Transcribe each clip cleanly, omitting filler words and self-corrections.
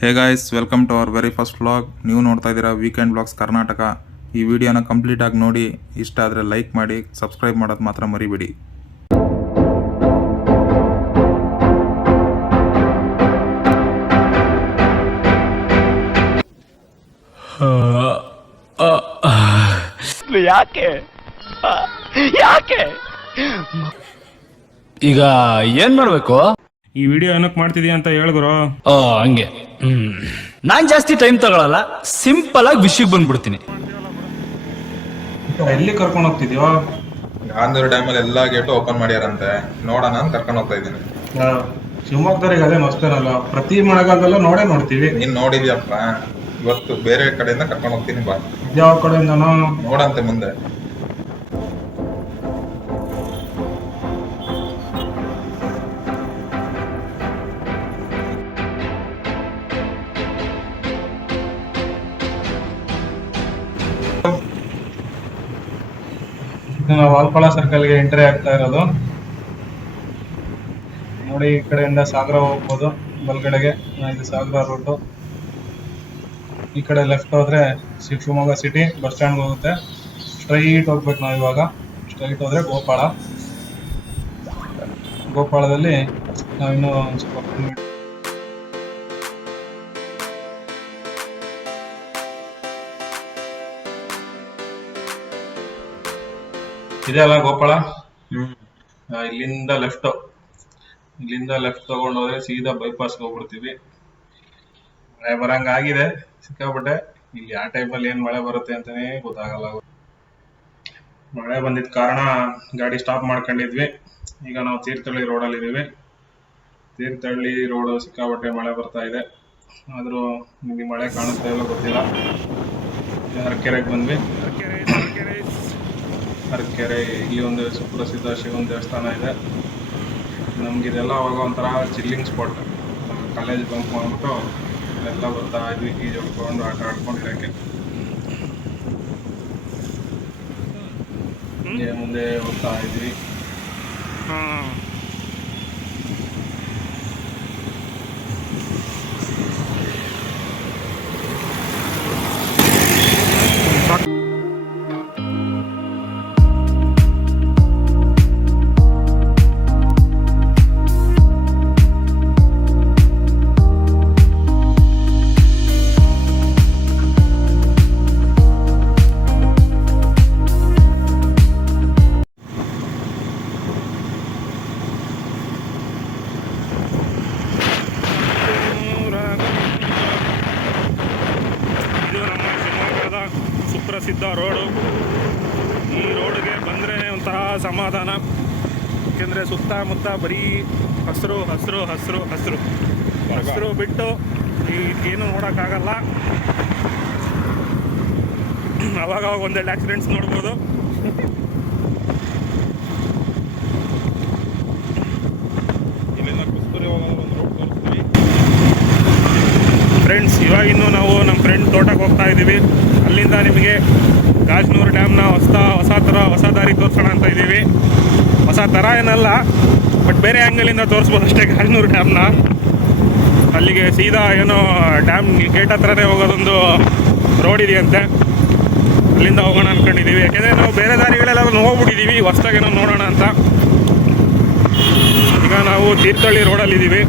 Hey guys, welcome to our very first vlog. ನೀವು ನೋಡ್ತಾ ಇದ್ದೀರಾ ವೀಕೆಂಡ್ ವ್ಲಾಗ್ಸ್ ಕರ್ನಾಟಕ. ಈ ವಿಡಿಯೋನ ಕಂಪ್ಲೀಟಾಗಿ ನೋಡಿ, ಇಷ್ಟ ಆದರೆ ಲೈಕ್ ಮಾಡಿ, ಸಬ್ಸ್ಕ್ರೈಬ್ ಮಾಡೋದು ಮಾತ್ರ ಮರಿಬೇಡಿ. ಯಾಕೆ ಯಾಕೆ ಈಗ ಏನ್ ಮಾಡ್ಬೇಕು? ಈ ವಿಡಿಯೋ ಏನಕ್ಕೆ ಮಾಡ್ತಿದೀಯ ಅಂತ ಹೇಳಿದ್ರು. ಹಂಗೆ ನಾನ್ ಜಾಸ್ತಿ ಟೈಮ್ ತಗೊಳಲ್ಲ, ಸಿಂಪಲ್ ಆಗಿ ವಿಷಯಕ್ಕೆ ಬಂದ್ಬಿಡ್ತೀನಿ. ಎಲ್ಲಿ ಕರ್ಕೊಂಡು ಹೋಗ್ತಿದ್ಯೋ? ಗಾಂಧೂರು ಡ್ಯಾಮಲ್ಲಿ ಎಲ್ಲಾ ಗೇಟು ಓಪನ್ ಮಾಡ್ಯಾರಂತೆ, ನೋಡೋಣ ಅಂತ ಕರ್ಕೊಂಡು ಹೋಗ್ತಾ ಇದ್ದೀನಿ. ಶಿವಮೊಗ್ಗದವ್ರಿಗೆ ಅದೇ ಮಸ್ತೇನಲ್ಲ, ಪ್ರತಿ ಮಳೆಗಾಲದಲ್ಲೂ ನೋಡ್ತೀವಿ. ನೀನ್ ನೋಡಿದ್ಯಪ್ಪ, ಇವತ್ತು ಬೇರೆ ಕಡೆಯಿಂದ ಕರ್ಕೊಂಡು ಹೋಗ್ತೀನಿ ಬಾ. ಯಾವ ಕಡೆಯಿಂದನೋ ನೋಡಂತೆ ಮುಂದೆ. ನಾವು ವಾಲ್ಪಾಳ ಸರ್ಕಲ್ಗೆ ಎಂಟ್ರಿ ಆಗ್ತಾ ಇರೋದು. ನೋಡಿ, ಈ ಕಡೆಯಿಂದ ಸಾಗರ ಹೋಗ್ಬೋದು, ಬಲ್ಗಡೆಗೆ ಇದು ಸಾಗರ ರೂಟು. ಈ ಕಡೆ ಲೆಫ್ಟ್ ಹೋದ್ರೆ ಶಿವಮೊಗ್ಗ ಸಿಟಿ ಬಸ್ ಸ್ಟ್ಯಾಂಡ್ ಹೋಗುತ್ತೆ. ಸ್ಟ್ರೈಟ್ ಹೋಗ್ಬೇಕು ನಾವು. ಇವಾಗ ಸ್ಟ್ರೈಟ್ ಹೋದ್ರೆ ಗೋಪಾಳದಲ್ಲಿ ನಾವಿನ್ನೂ ಸ್ವಲ್ಪ ಇದೆ ಅಲ್ಲ ಗೋಪಾಳ. ಇಲ್ಲಿಂದ ಲೆಫ್ಟ್ ತಗೊಂಡೋದ್ರೆ ಸೀದಾ ಬೈಪಾಸ್ಗೆ ಹೋಗ್ಬಿಡ್ತೀವಿ. ಮಳೆ ಬರಂಗ ಆಗಿದೆ ಸಿಕ್ಕಾಪಟ್ಟೆ. ಇಲ್ಲಿ ಆ ಟೈಮಲ್ಲಿ ಏನ್ ಮಳೆ ಬರುತ್ತೆ ಅಂತಾನೆ ಗೊತ್ತಾಗಲ್ಲ. ಮಳೆ ಬಂದಿದ್ದ ಕಾರಣ ಗಾಡಿ ಸ್ಟಾಪ್ ಮಾಡ್ಕೊಂಡಿದ್ವಿ. ಈಗ ನಾವು ತೀರ್ಥಹಳ್ಳಿ ರೋಡಲ್ಲಿ ಇದೀವಿ. ತೀರ್ಥಹಳ್ಳಿ ರೋಡ್ ಸಿಕ್ಕಾಪಟ್ಟೆ ಮಳೆ ಬರ್ತಾ ಇದೆ. ಆದ್ರೂ ನಿಮಗೆ ಮಳೆ ಕಾಣಿಸ್ತಾ ಇಲ್ಲ ಗೊತ್ತಿಲ್ಲ. ಹರಕೆರೆಗೆ ಬಂದ್ವಿ. ಹರಕೆರೆ ಇಲ್ಲಿ ಒಂದು ಸುಪ್ರಸಿದ್ಧ ಶಿವನ ದೇವಸ್ಥಾನ ಇದೆ. ನಮ್ಗಿದೆಲ್ಲ ಅವಾಗ ಒಂಥರ ಚಿಲ್ಲಿಂಗ್ ಸ್ಪಾಟ್. ಕಾಲೇಜ್ ಬಂಕ್ ಮಾಡ್ಬಿಟ್ಟು ಎಲ್ಲ ಬರ್ತಾ ಇದ್ವಿ, ಈಜು ಹೊಡ್ಕೊಂಡು ಆಟ ಆಡ್ಕೊಂಡಿರೋಕ್ಕೆ. ಮುಂದೆ ಹೋಗ್ತಾ ಇದ್ವಿ. ಸುಪ್ರಸಿದ್ಧ ರೋಡು. ಈ ರೋಡ್ಗೆ ಬಂದರೆ ಒಂಥರ ಸಮಾಧಾನ. ಯಾಕೆಂದರೆ ಸುತ್ತಮುತ್ತ ಬರೀ ಹಸಿರು ಬಿಟ್ಟು ಏನು ನೋಡೋಕ್ಕಾಗಲ್ಲ. ಅವಾಗ ಒಂದೆರಡು ಆಕ್ಸಿಡೆಂಟ್ಸ್ ನೋಡ್ಬೋದು. ಇಲ್ಲಿಂದ ಕುಸ್ಕುರಿ ಹೋಗೋದು ಒಂದು ರೋಡ್ ತೋರಿಸ್ತೀವಿ ಫ್ರೆಂಡ್ಸ್. ಇವಾಗಿನ್ನು ನಾವು ನಮ್ಮ ಫ್ರೆಂಡ್ ತೋಟಕ್ಕೆ ಹೋಗ್ತಾ ಇದ್ದೀವಿ. ಅಲ್ಲಿಂದ ನಿಮಗೆ ಗಾಜನೂರು ಡ್ಯಾಮ್ನ ಹೊಸ ದಾರಿ ತೋರಿಸೋಣ ಅಂತ ಇದ್ದೀವಿ. ಹೊಸ ಥರ ಏನಲ್ಲ, ಬಟ್ ಬೇರೆ ಆ್ಯಂಗಲಿಂದ ತೋರಿಸ್ಬೋದು ಅಷ್ಟೇ ಗಾಜನೂರು ಡ್ಯಾಮ್ನ. ಅಲ್ಲಿಗೆ ಸೀದಾ ಏನೋ ಡ್ಯಾಮ್ ಗೇಟ್ ಹತ್ರನೇ ಹೋಗೋದೊಂದು ರೋಡ್ ಇದೆಯಂತೆ. ಅಲ್ಲಿಂದ ಹೋಗೋಣ ಅಂದ್ಕೊಂಡಿದ್ದೀವಿ. ಯಾಕೆಂದರೆ ನಾವು ಬೇರೆ ದಾರಿಗಳೆಲ್ಲ ಹೋಗ್ಬಿಟ್ಟಿದ್ದೀವಿ, ಹೊಸ್ದಾಗೇನೋ ನೋಡೋಣ ಅಂತ. ಈಗ ನಾವು ತೀರ್ಥಹಳ್ಳಿ ರೋಡಲ್ಲಿದ್ದೀವಿ.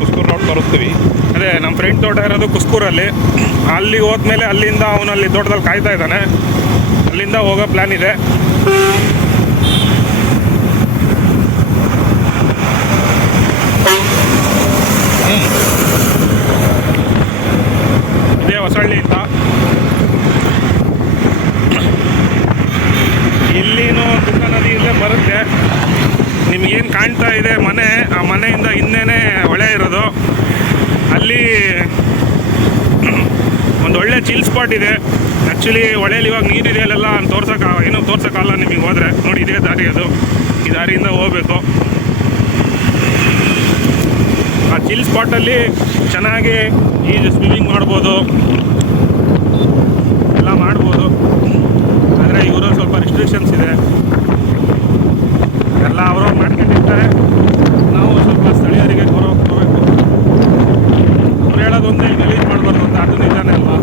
ಕುಸ್ಕೂರು ರೋಡ್ ತೋರಿಸ್ತೀವಿ. ಅದೇ ನಮ್ಮ ಫ್ರೆಂಡ್ ತೋಟ ಇರೋದು ಕುಸ್ಕೂರಲ್ಲಿ. ಅಲ್ಲಿ ಹೋದ್ಮೇಲೆ ಅಲ್ಲಿಂದ ಅವನಲ್ಲಿ ತೋಟದಲ್ಲಿ ಕಾಯ್ತಾ ಇದ್ದಾನೆ. ಅಲ್ಲಿಂದ ಹೋಗೋ ಪ್ಲ್ಯಾನ್ ಇದೆ. ಇದೇ ಹೊಸಳ್ಳಿ ಅಂತ. ಇಲ್ಲಿನೂ ತುಂಗಾ ನದಿ ಇಲ್ಲೇ ಬರುತ್ತೆ. ನಿಮಗೇನು ಕಾಣ್ತಾ ಇದೆ ಮನೆ, ಆ ಮನೆಯಿಂದ ಹಿಂದೆನೇ ಹೊಳೆ ಇರೋದು. ಅಲ್ಲಿ ಒಂದು ಒಳ್ಳೆ ಚಿಲ್ ಸ್ಪಾಟ್ ಇದೆ. ಆ್ಯಕ್ಚುಲಿ ಹೊಳೆಯಲ್ಲಿ ಇವಾಗ ನೀರಿದೆ ಅಲ್ಲೆಲ್ಲ ಏನೂ ತೋರ್ಸೋಕ್ಕಲ್ಲ ನಿಮಗೆ ಹೋದರೆ. ನೋಡಿ, ಇದೇ ದಾರಿ ಅದು. ಈ ದಾರಿಯಿಂದ ಹೋಗ್ಬೇಕು. ಆ ಚಿಲ್ ಸ್ಪಾಟಲ್ಲಿ ಚೆನ್ನಾಗಿ ಸ್ವಿಮ್ಮಿಂಗ್ ಮಾಡ್ಬೋದು, ಎಲ್ಲ ಮಾಡ್ಬೋದು. ಆದರೆ ಇವರು ಸ್ವಲ್ಪ ರಿಸ್ಟ್ರಿಕ್ಷನ್ಸ್ ಇದೆ, ಎಲ್ಲ ಅವರು ಮಾಡ್ಕೊಂಡಿರ್ತಾರೆ. ನಾವು ಸ್ವಲ್ಪ ಸ್ಥಳೀಯರಿಗೆ ಗೌರವ ಕೊಡಬೇಕು. ಹೇಳೋದೊಂದೇ ಗಲೀಜ್ ಮಾಡಬಾರ್ದು ಅಂತ, ಅದು ನಿಜಾನೇ ಅಲ್ವಾ?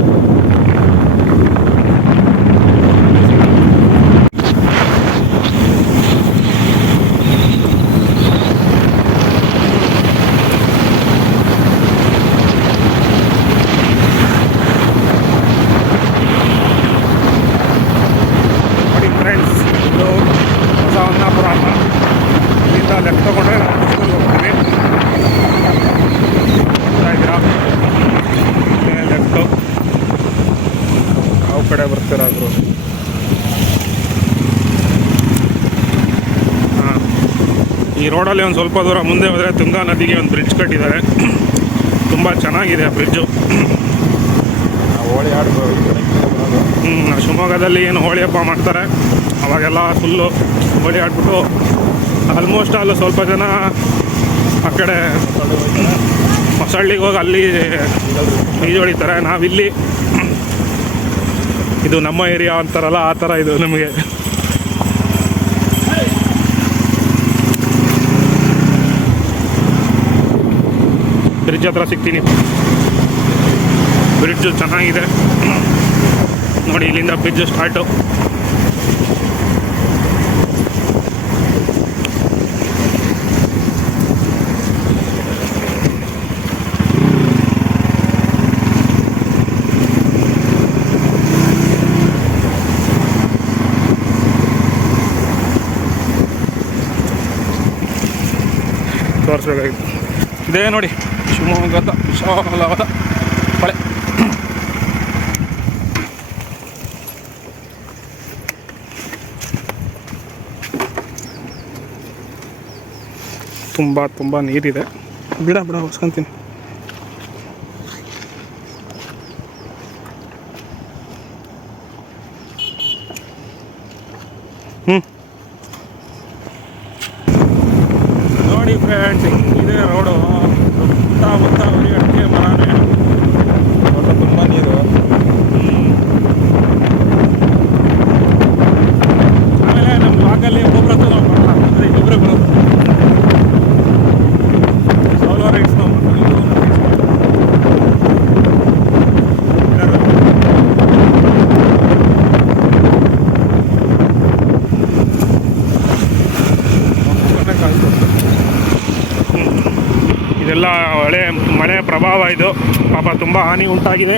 ನೋಡಿ ಫ್ರೆಂಡ್ಸ್, ಇದು ಹೊಸ ಹೊನ್ನಾಪುರ ಅಲ್ಲ. ಇಲ್ಲಿಂದ ಲೆಫ್ಟ್ ತಗೊಂಡ್ರೆ ನಾವು ಕುಸ್ಕೂರ್ಗೆ ಹೋಗ್ತೀವಿ. ನೋಡ್ತಾ ಇದ್ದೀರಾ, ಲೆಫ್ಟು ಯಾವ ಕಡೆ ಬರ್ತಿರಾದ್ರು. ಹಾಂ, ಈ ರೋಡಲ್ಲಿ ಒಂದು ಸ್ವಲ್ಪ ದೂರ ಮುಂದೆ ಹೋದರೆ ತುಂಗಾ ನದಿಗೆ ಒಂದು ಬ್ರಿಡ್ಜ್ ಕಟ್ಟಿದ್ದಾರೆ. ತುಂಬ ಚೆನ್ನಾಗಿದೆ ಆ ಬ್ರಿಡ್ಜು. ಹೋಳಿ ಆಡ್ಬೋದು. ಶಿವಮೊಗ್ಗದಲ್ಲಿ ಏನು ಹೋಳಿ ಹಬ್ಬ ಮಾಡ್ತಾರೆ, ಅವಾಗೆಲ್ಲ ಫುಲ್ಲು ಹೋಳಿ ಆಡ್ಬಿಟ್ಟು ಆಲ್ಮೋಸ್ಟ್ ಅಲ್ಲಿ ಸ್ವಲ್ಪ ಜನ ಆ ಕಡೆ ಹೊಸಳ್ಳಿಗೆ ಹೋಗಿ ಅಲ್ಲಿ ಈಜು ಹೊಡಿತಾರೆ. ನಾವಿಲ್ಲಿ ಇದು ನಮ್ಮ ಏರಿಯಾ ಅಂತಾರಲ್ಲ, ಆ ಥರ ಇದು ನಮಗೆ. ಬ್ರಿಡ್ಜ್ ಹತ್ರ ಸಿಗ್ತೀನಿ. ಬ್ರಿಡ್ಜು ಚೆನ್ನಾಗಿದೆ ನೋಡಿ, ಇಲ್ಲಿಂದ ಬ್ರಿಡ್ಜ್ ಸ್ಟಾರ್ಟು. ತೋರಿಸ್ಬೇಕಾಗಿತ್ತು. ಇದೇ ನೋಡಿ ಶಿವಮೊಗ್ಗದ ವಿಶಾಲವಾದ ಹೊಳೆ. ತುಂಬ ನೀರಿದೆ. ಬಿಡ ಹೊಸ್ಕೊಂತೀನಿ. ನೋಡಿ ಫ್ರೆಂಡ್ಸ್, ಹಿಂಗಿದೆ ರೋಡು. ಸುತ್ತ ಬರೀ ಅಡಿಕೆ ಮರನೇ, ತುಂಬ ನೀರು. ಆಮೇಲೆ ನಮ್ಮ ಭಾಗದಲ್ಲಿ ಒಬ್ಬೊಬ್ರ ಹತ್ರ ನಾವು ಅಂದರೆ ಇಬ್ಬರೇ ಬರೋದು. ಸೋಲಾರ್ ರೈಟ್ಸ್ ನಾವು ಇದೆಲ್ಲ ಮಳೆ ಪ್ರಭಾವ. ಇದು ಪಾಪ ತುಂಬ ಹಾನಿ ಉಂಟಾಗಿದೆ.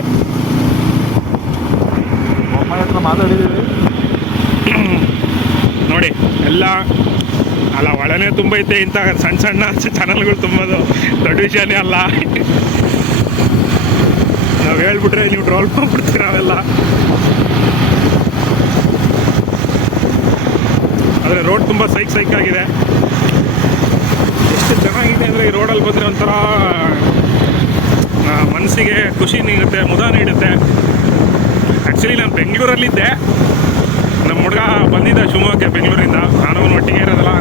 ಮಾತಾಡಿದ್ದೀವಿ ನೋಡಿ, ಎಲ್ಲ ಅಲ್ಲ ಒಳನೇ ತುಂಬೈತೆ. ಇಂಥ ಸಣ್ಣ ಚಾನಲ್ಗಳು ತುಂಬೋದು ದೊಡ್ಡ ವಿಷಯನೇ ಅಲ್ಲ. ನಾವು ಹೇಳ್ಬಿಟ್ರೆ ನೀವು ಟ್ರೋಲ್ ಮಾಡ್ಬಿಡ್ತೀವಿ ನಾವೆಲ್ಲ. ಆದರೆ ರೋಡ್ ತುಂಬ ಸೈಕ್ ಆಗಿದೆ. ಎಷ್ಟು ಚೆನ್ನಾಗಿದೆ ಅಂದರೆ ಈ ರೋಡಲ್ಲಿ ಬಂದರೆ ಒಂಥರ ಮನಸ್ಸಿಗೆ ಖುಷಿ ನೀಡುತ್ತೆ, ಮುದ ನೀಡುತ್ತೆ. ಆ್ಯಕ್ಚುಲಿ ನಾನು ಬೆಂಗಳೂರಲ್ಲಿದ್ದೆ. ನಮ್ಮ ಹುಡುಗ ಬಂದಿದ್ದ ಶಿವಮೊಗ್ಗಕ್ಕೆ ಬೆಂಗಳೂರಿಂದ, ನಾನು ಒಟ್ಟಿಗೆ ಇರೋದಲ್ಲ.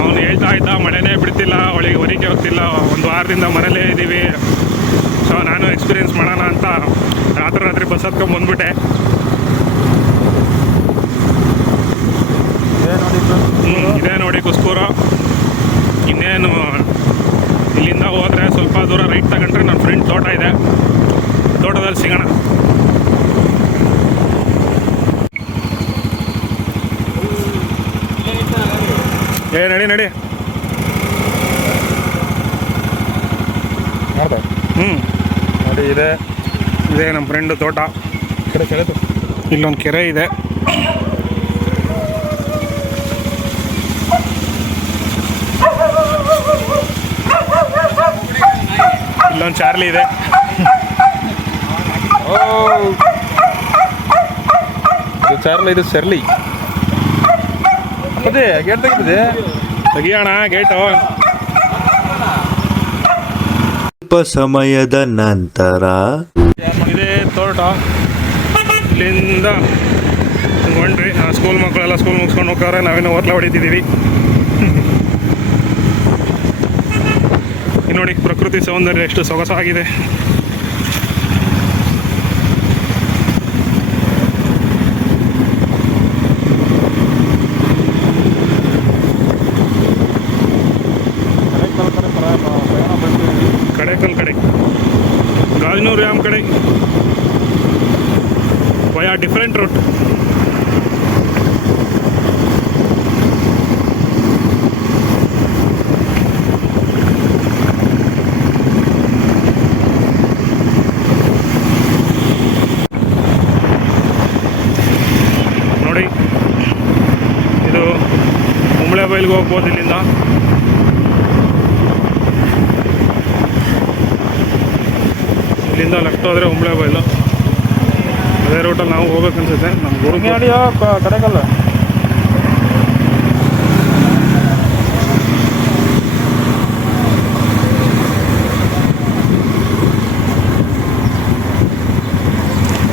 ಅವನು ಹೇಳ್ತಾ ಇದ್ದ ಮಳೆನೇ ಬಿಡ್ತಿಲ್ಲ, ಹೊರಗೆ ಹೋಗ್ತಿಲ್ಲ, ಒಂದು ವಾರದಿಂದ ಮನೇಲೇ ಇದ್ದೀವಿ. ಸೊ ನಾನು ಎಕ್ಸ್ಪೀರಿಯೆನ್ಸ್ ಮಾಡೋಣ ಅಂತ ರಾತ್ರಿ ಬಸ್ ಹತ್ಕೊಂಡು ಬಂದ್ಬಿಟ್ಟೆ. ಇದೇ ನೋಡಿ ಕುಸ್ಕೂರು. ಇನ್ನೇನು ಇಲ್ಲಿಂದ ಹೋದರೆ ಸ್ವಲ್ಪ ದೂರ ರೈಟ್ ತಗೊಂಡ್ರೆ ನನ್ನ ಫ್ರೆಂಡ್ ತೋಟ ಇದೆ, ತೋಟದಲ್ಲಿ ಸಿಗೋಣ. ನಡಿ ನೋಡಿ ಇದೆ ನಮ್ಮ ಫ್ರೆಂಡು ತೋಟ. ಇಲ್ಲೊಂದು ಕೆರೆ ಇದೆ. ಇಲ್ಲೊಂದು ಚಾರ್ಲಿ ಇದೆ. ಚಾರ್ಲಿ, ಇದು ಶರ್ಲಿ. ಅದೇ ಗೇಟ್ ತೆಗಿದೆ, ತೆಗಿಯೋಣ ಗೇಟು. ಸ್ವಲ್ಪ ಸಮಯದ ನಂತರ ಇದೇ ತೋಟ. ಇಲ್ಲಿಂದ ಹೊಂಡ್ರಿ ಸ್ಕೂಲ್ ಮಕ್ಕಳೆಲ್ಲ ಸ್ಕೂಲ್ ಮುಗಿಸ್ಕೊಂಡು ಹೋಗ್ತಾರೆ, ನಾವೇನೋ ಹೊತ್ಲ ಹೊಡಿತಿದ್ದೀವಿ. ನೋಡಿ ಪ್ರಕೃತಿ ಸೌಂದರ್ಯ ಎಷ್ಟು ಸೊಗಸಾಗಿದೆ. ಕಡೆ ಗಾಜನೂರು ಡ್ಯಾಮ್ ಕಡೆ ವಯಾ ಡಿಫ್ರೆಂಟ್ ರೂಟ್. ನೋಡಿ, ಇದು ಉಂಬಳೆ ಬೈಲ್ಗೆ ಹೋಗ್ಬೋದು ಇಲ್ಲಿಂದ. ಇಲ್ಲಿಂದ ಲೆಫ್ಟ್ ಹೋದರೆ ಉಂಬಳೆ ಬೈಲು. ಅದೇ ರೂಟಲ್ಲಿ ನಾವು ಹೋಗ್ಬೇಕನ್ಸುತ್ತೆ. ನಮ್ಮ ಗುರು ಕಡೆಗಲ್ಲ.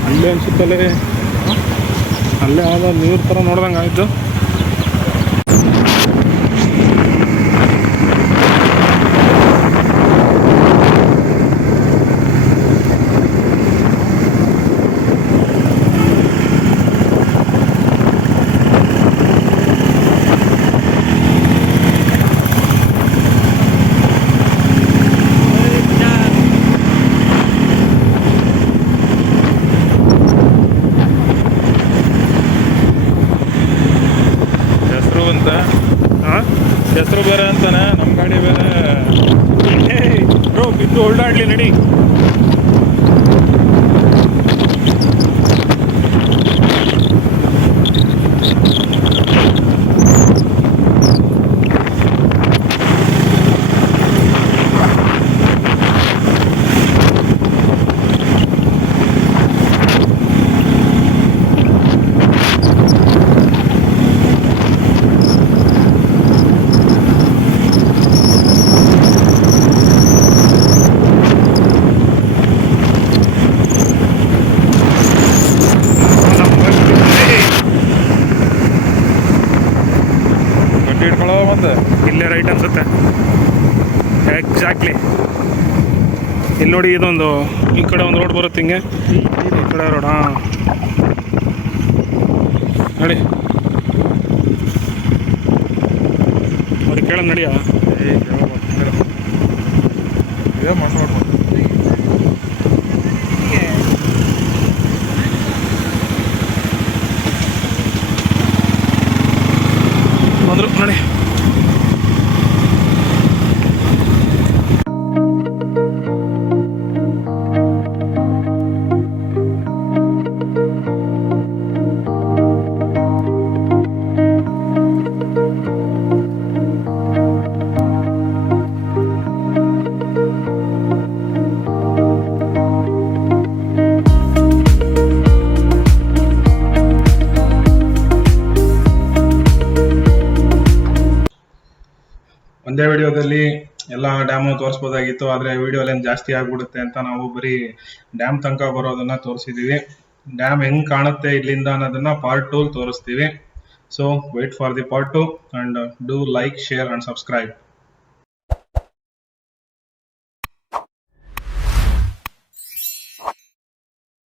ಅಲ್ಲೇ ಅನ್ಸುತ್ತಲ್ಲೇ, ಅಲ್ಲೇ ಆದ ನೀರು ಥರ ನೋಡ್ದಂಗೆ ಆಯಿತು. ಹೆಸರು ಬೇರೆ ಅಂತಾನೆ, ನಮ್ಮ ಗಾಡಿ ಬೇರೆ. ಬ್ರೋ ಬಿದ್ದು ಹೊಲ್ಡಾಡ್ಲಿ ನಡಿ. ಇಲ್ಲೇ ರೈಟ್ ಅನ್ಸುತ್ತೆ. ಎಕ್ಸಾಕ್ಟ್ಲಿ ಇಲ್ಲಿ ನೋಡಿ, ಇದೊಂದು ಈ ಕಡೆ ಒಂದು ರೋಡ್ ಬರುತ್ತೆ ಹಿಂಗೆ, ಈ ಕಡೆ ರೋಡ್. ಹಾಂ ನೋಡಿ ನೋಡಿ, ಕೇಳೋದು ನಡಿಯ. ಬಂದರು ನೋಡಿ. ಒಂದೇ ವಿಡಿಯೋದಲ್ಲಿ ಎಲ್ಲ ಡ್ಯಾಮು ತೋರಿಸ್ಬೋದಾಗಿತ್ತು, ಆದರೆ ವಿಡಿಯೋ ಲೆಂತ್ ಜಾಸ್ತಿ ಆಗ್ಬಿಡುತ್ತೆ ಅಂತ ನಾವು ಬರೀ ಡ್ಯಾಮ್ ತನಕ ಬರೋದನ್ನ ತೋರಿಸಿದೀವಿ. ಡ್ಯಾಮ್ ಹೆಂಗ್ ಕಾಣುತ್ತೆ ಇಲ್ಲಿಂದ ಅನ್ನೋದನ್ನ ಪಾರ್ಟ್ 2 ತೋರಿಸ್ತೀವಿ. So wait for the part 2 and do like, share and subscribe.